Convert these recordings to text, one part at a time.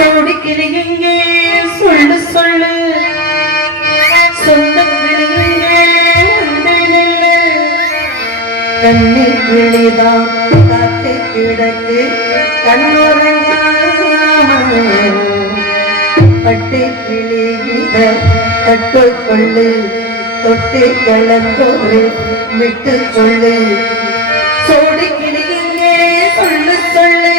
சோடிக்கிளி எங்கே சொல்லு சொல்லு சொந்த கண்ணி கிளிதான் காத்து கிடக்கு கண்ணுறங்காம பட்டு கிளி கட்டுக்கொள்ளு தொட்டு கலந்தோடு விட்டு சொல்லு சோடி கிளி எங்கே சொல்லு சொல்லு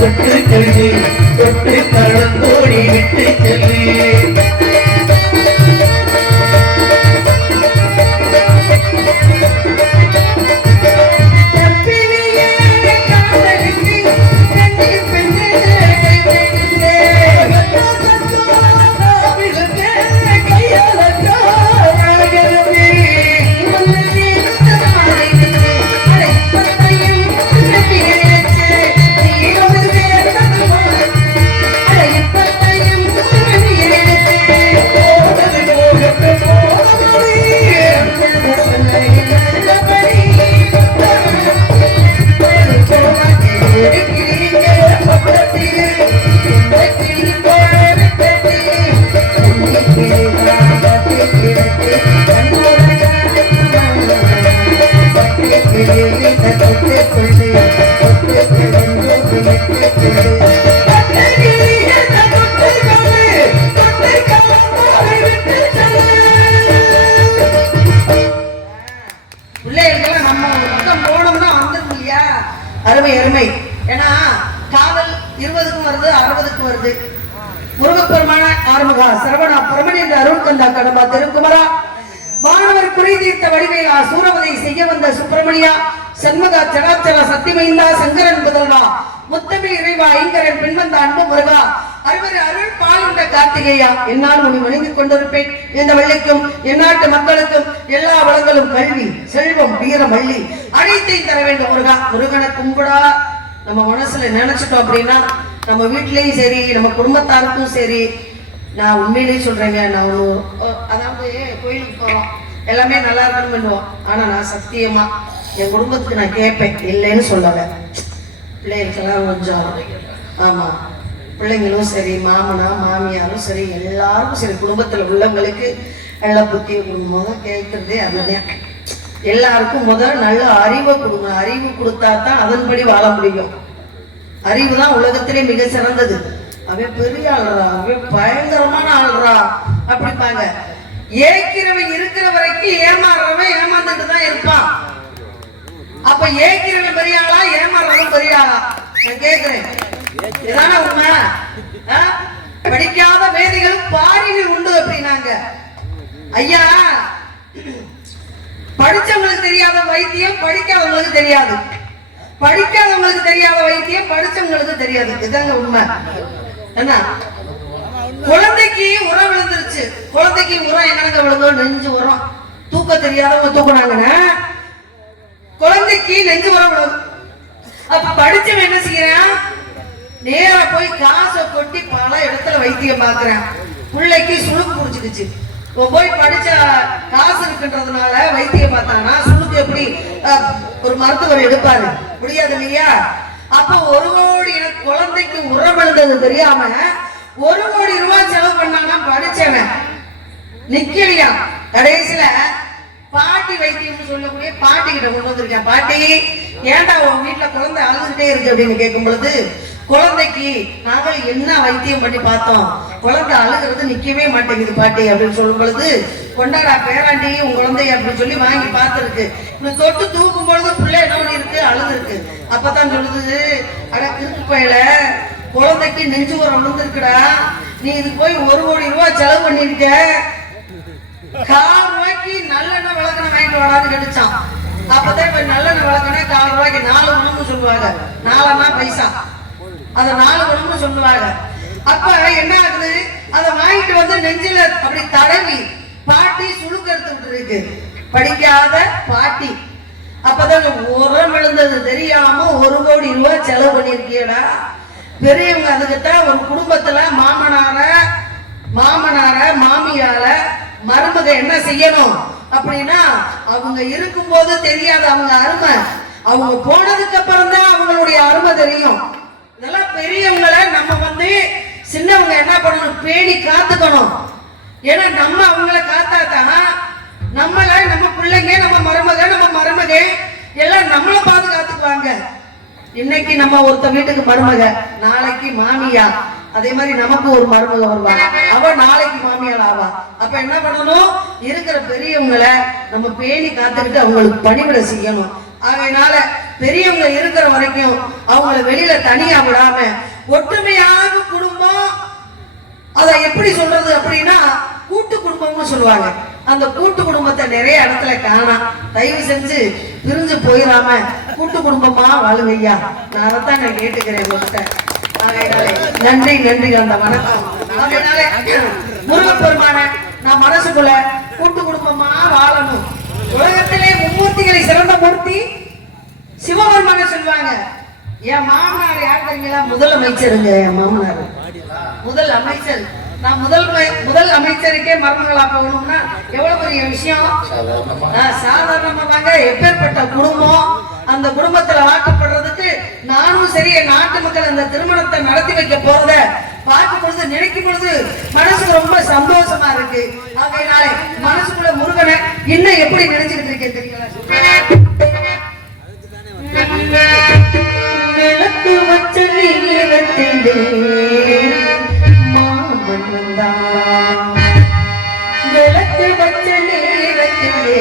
தொட்டு கல்வி தொட்டு கலந்தோடி விட்டு செல்வி அருமை அருமை. ஏன்னா காதல் 20க்கும் வருது 60க்கும் வருது. முருகப்பெருமான ஆறுமுகா சரவணா பரமன் என்ற அருள் கந்தா கடம்பா திருக்குமரா மாணவர் குறை தீர்த்த வடிவேலா சூரவதை செய்ய வந்த சுப்பிரமணியா சண்முகா சடாச்சரா சத்தியமைந்தா சங்கரன் முதல்வா முத்தமிழ் இறைவா ஐங்கரன் பின்வந்த அன்பு முருகா அறுவர் அருள் பாலுண்ட கார்த்திகேயா என்னால் உன்னை வணங்கிக் கொண்டிருப்பேன். இந்த வெள்ளிக்கும் எந்நாட்டு மக்களுக்கும் எல்லா வளங்களும் கல்வி செல்வம் வீரம் வள்ளி அனைத்தையும் தர வேண்டும் முருகா. முருகனை கும்பிடா நம்ம மனசுல நினைச்சிட்டோம் அப்படின்னா நம்ம வீட்லயும் சரி நம்ம குடும்பத்தாருக்கும் சரி. நான் உண்மையிலேயே சொல்றேங்க, நான் அதாவது கோயிலுக்கு போறோம் எல்லாமே நல்லா இருக்கணும் பண்ணுவோம். ஆனா நான் சத்தியமா என் குடும்பத்துக்கு நான் கேட்பேன், இல்லைன்னு சொல்லல. பிள்ளைகளுக்கெல்லாம் கொஞ்சம் ஆமா பிள்ளைங்களும் சரி மாமனா மாமியாரும் சரி எல்லாருக்கும் சரி குடும்பத்துல உள்ளவங்களுக்கு நல்ல புத்திய கொடுக்கும். முதல் கேட்கறதே அதுதான். எல்லாருக்கும் முதல் நல்ல அறிவை கொடுங்க. அறிவு கொடுத்தா தான் அதன்படி வாழ முடியும். அறிவு தான் உலகத்திலே மிக சிறந்தது. அவன் பெரிய ஆளுறா, அவன் பயங்கரமான ஆளுறா அப்படிப்பாங்க. ஏக்கிறவன் இருக்கிற வரைக்கும் ஏமாறுறவன் ஏமாந்துட்டு தான் இருப்பான். அப்ப ஏக்கிறவன் பெரிய ஆளா, ஏமாறுறவன் பெரிய ஆளா? நான் கேட்கிறேன், இதான உண்மை? படிக்காத வேதிகள் பாரிகள் உண்டு அப்படின்னாங்க. ஐயா, படிச்சவங்களுக்கு தெரியாத வைத்தியம் படிக்காதவங்களுக்கு தெரியாது, படிக்காதவங்களுக்கு தெரியாத வைத்தியம் படிச்சவங்களுக்கு தெரியாது. இதுதாங்க உண்மை. என்ன, குழந்தைக்கு உரம் விழுந்துருச்சு. குழந்தைக்கு உரம் எங்கனங்க விழுந்தோ? நெஞ்சு உரம். தூக்க தெரியாதவங்க தூக்குனாங்கன்னா குழந்தைக்கு நெஞ்சு உரம் விழுது. அப்ப படிச்சவன் என்ன செய்யறான்? நேர போய் காசை கொட்டி பல இடத்துல வைத்தியம் பாக்குறேன். பிள்ளைக்கு சுளுக்கு புடிச்சுக்குச்சு. போய் படிச்ச காசு இருக்குன்றதுனால வைத்தியம் பார்த்தானா சுளுக்கு எப்படி ஒரு மருத்துவர் எடுப்பாரு? முடியாது இல்லையா? அப்ப 1 கோடி எனக்கு குழந்தைக்கு உரம் விழுந்தது தெரியாம 1 கோடி ரூபாய் செலவு பண்ணானா படிச்சவன் நிக்கலையா? கடைசியில பாட்டி வைத்தியம் சொல்லக்கூடிய பாட்டி கிட்ட கொண்டு வந்திருக்கேன். பாட்டி, ஏன்டா உன் வீட்டுல குழந்தை அழுதுகிட்டே இருக்கு அப்படின்னு கேட்கும் பொழுது, குழந்தைக்கு நாங்கள் என்ன வைத்தியம் பண்ணி பார்த்தோம், குழந்தை அழுகிறது நிக்கவே மாட்டேங்குது பாட்டி அப்படின்னு சொல்லும் பொழுது, கொண்டாடா பேராண்டி உன் குழந்தைய அப்படின்னு சொல்லி வாங்கி பார்த்துருக்கு. தொட்டு தூக்கும் பொழுது பிள்ளை என்ன இருக்கு? அழுது இருக்கு. அப்பதான் சொல்லுது, அட கிறுக்கு பையில, குழந்தைக்கு நெஞ்சு உரம் விழுந்துருக்குடா, நீ இது போய் 1 கோடி ரூபாய் செலவு பண்ணிருக்க, 1/4 ரூபாய்க்கு நல்லெண்ணெய் விளக்கணை வாங்கிட்டு வரான்னு கிடைச்சான். அப்பதான் இப்ப நல்லெண்ணெய் விளக்கணை 1/4 ரூபாய்க்கு 4 குணம்னு சொல்லுவாங்க. 4 பைசா, அத 4 குணம்னு சொல்லுவாங்க. அப்ப என்ன ஆகுது? அதை வாங்கிட்டு வந்து நெஞ்சில அப்படி தடவி பாட்டி சுளுக்கு எடுத்துக்கிட்டு இருக்கு. படிக்காத பாட்டி. அப்பதான் உரம் விழுந்தது தெரியாம 1 கோடி ரூபாய் செலவு பண்ணிருக்கியடா. பெரியவங்க அதுக்குத்தான் ஒரு குடும்பத்துல மாமனார மாமியால மருமக என்ன செய்யணும் அப்படின்னா, அவங்க இருக்கும் போது தெரியாத அவங்க அருமை, அவங்க போனதுக்கு அப்புறம் தான் அவங்களுடைய அருமை தெரியும். இதெல்லாம் பெரியவங்களை நம்ம வந்து சின்னவங்க என்ன பண்ணணும்? பேணி காத்துக்கணும். ஏன்னா நம்ம அவங்கள காத்தாதான் நம்மள, நம்ம பிள்ளைங்க, நம்ம மருமக எல்லாம் நம்மள பாதுகாத்துக்குவாங்க. இன்னைக்கு நம்ம ஒருத்த வீட்டுக்கு மருமக, நாளைக்கு மாமியா, அதே மாதிரி நமக்கு ஒரு மருமக வருவா, அவ நாளைக்கு மாமியால் ஆவா. அப்ப என்ன பண்ணணும்? இருக்கிற பெரியவங்களை நம்ம பேணி காத்துக்கிட்டு அவங்களுக்கு பணிவிட செய்யணும். அதனால பெரியவங்க இருக்கிற வரைக்கும் அவங்கள வெளியில தனியா விடாம ஒற்றுமையாக குடும்பம், அதை எப்படி சொல்றது அப்படின்னா கூட்டு குடும்பம்னு சொல்லுவாங்க. அந்த கூட்டு குடும்பத்தை நிறைய இடத்துல காணாம். தயவு செஞ்சு பிரிஞ்சு போயிடாம கூட்டு குடும்பமா வாழுவையா. நான் அதைத்தான் நான் கேட்டுக்கிறேன் உங்ககிட்ட. நன்றி நன்றி, அந்த வணக்கம். அதனால முருகப்பெருமான நான் மனசுக்குள்ள கூட்டு குடும்பமா வாழணும். உலகத்திலே மும்மூர்த்திகளை சிறந்த மூர்த்தி சிவபெருமான சொல்லுவாங்க. என் மாமனார் யார் தெரியுங்களா? முதல் அமைச்சருங்க. என் மாமனார் முதல் அமைச்சர். நான் முதல் அமைச்சருக்கே மருமகளா போகணும்னா எவ்வளவு பெரிய விஷயம். சாதாரணமாக எப்பேற்பட்ட குடும்பம், அந்த குடும்பத்துல வாக்கப்படுறதுக்கு நானும் சரி என் நாட்டு மக்கள் அந்த திருமணத்தை நடத்தி வைக்க போறத பார்க்கும் பொழுது, நினைக்கும் பொழுது மனசுக்கு ரொம்ப சந்தோஷமா இருக்கு. ஆகையினால மனசுக்குள்ள முருகனை இன்னும் எப்படி நினைச்சுக்கிட்டு இருக்கேன் தெரியுங்களா? விளக்கு வச்ச நீரத்திலே மாமன்னந்தான், விளக்கு வச்ச நீரத்திலே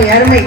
அருமை அருமை.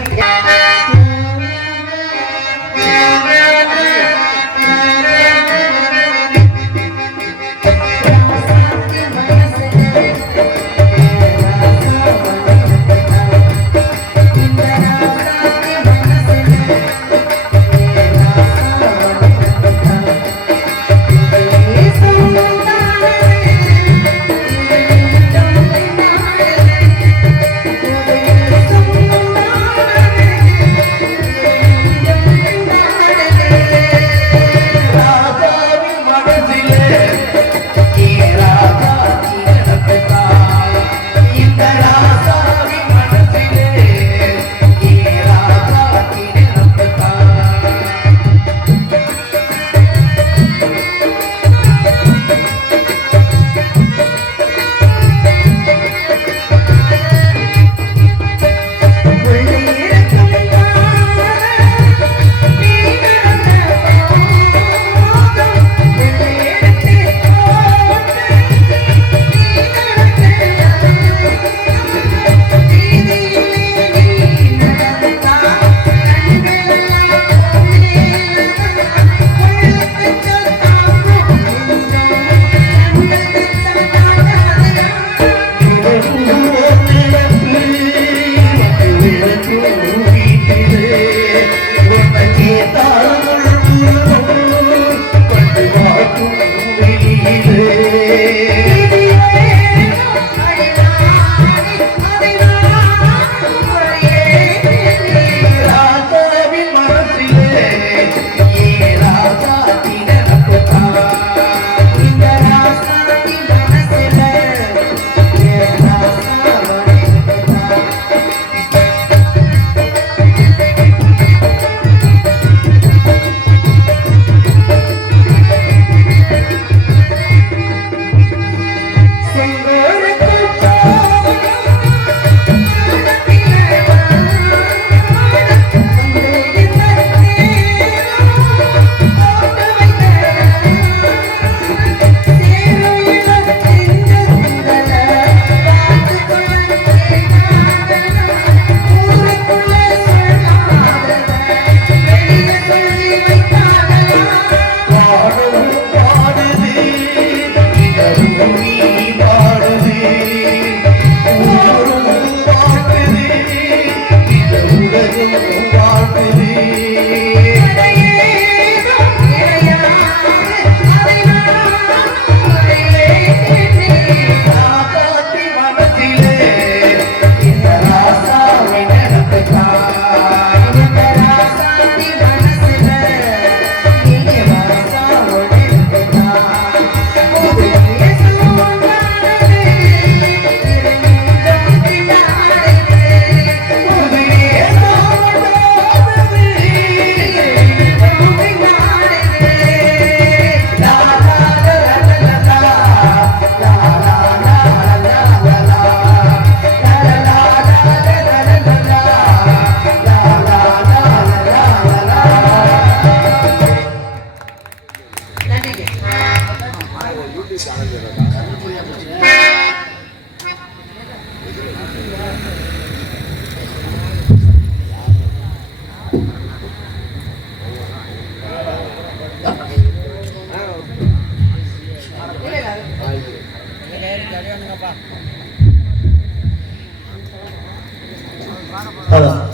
Halo,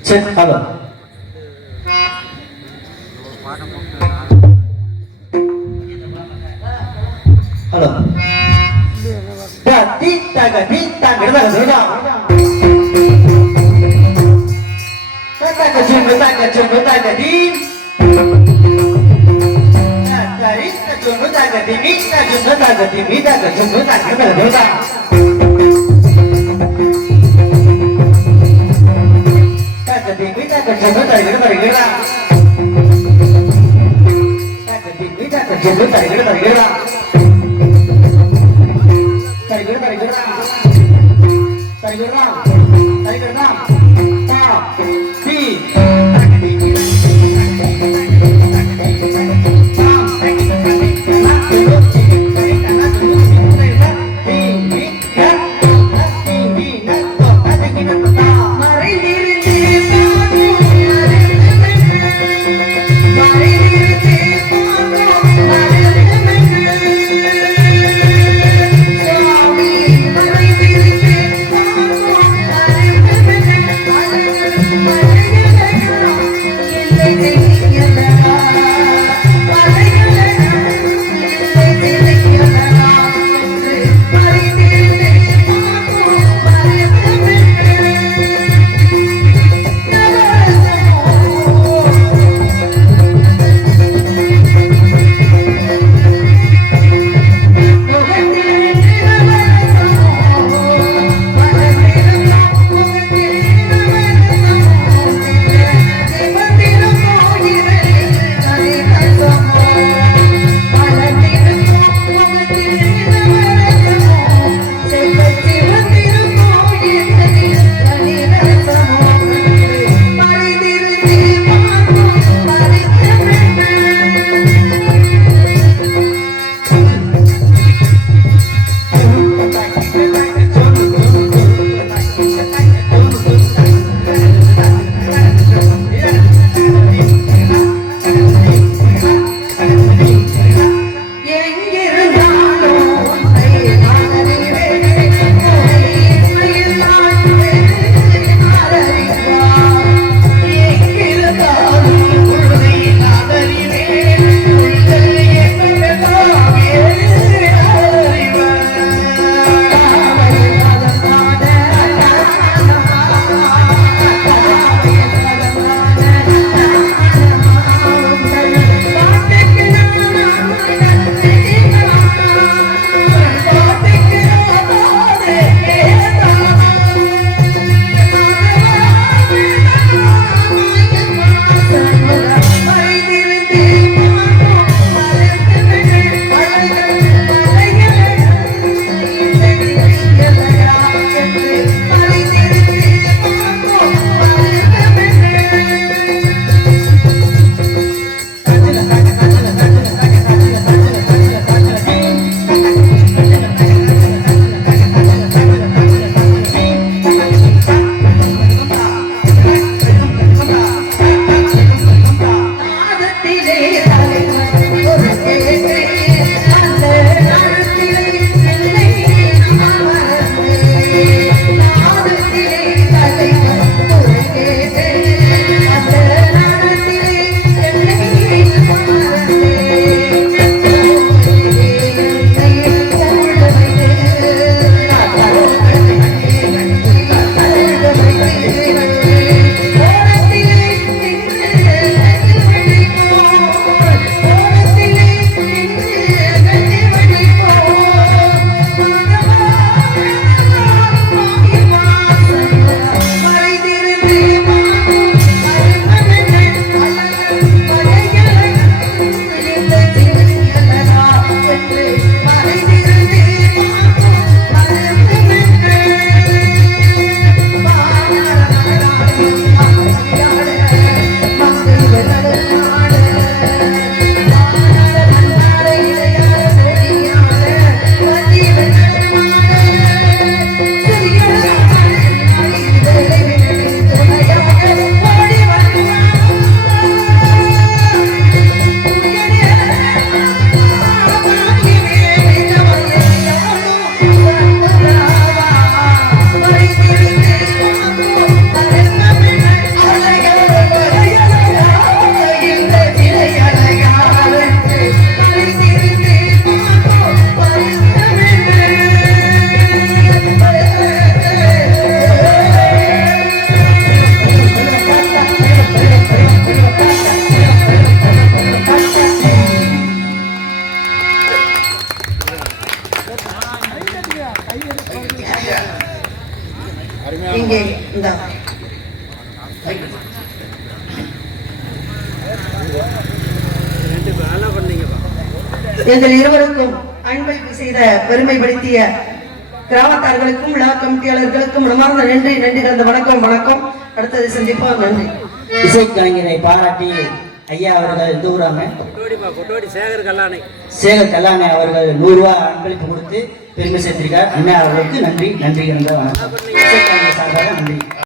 cek halo. Halo. Tita kita kita kita. Kata kecil kita di. Dari kecil kita di ini kecil kita di ini kecil kita kita. Mari diri இங்கே இந்த எங்கள் இருவருக்கும் அன்பளிப்பு செய்த பெருமைப்படுத்திய கிராமத்தார்களுக்கும் விழா கமிட்டியாளர்களுக்கும் மனமார்ந்த நன்றி கலந்த வணக்கம். அடுத்தது சந்திப்போம். நன்றி. இசைக்கலைஞரை பாராட்டி ஐயா அவர்கள் எந்த ஊராங்க சேகர் கல்லானை அவர்கள் 100 ரூபாய் அன்பளிப்பு கொடுத்து பெருமை சேர்த்திருக்கார். அண்ணா அவர்களுக்கு நன்றி கலந்த வணக்கம். இசைக்கலைஞர் சார்பாக நன்றி.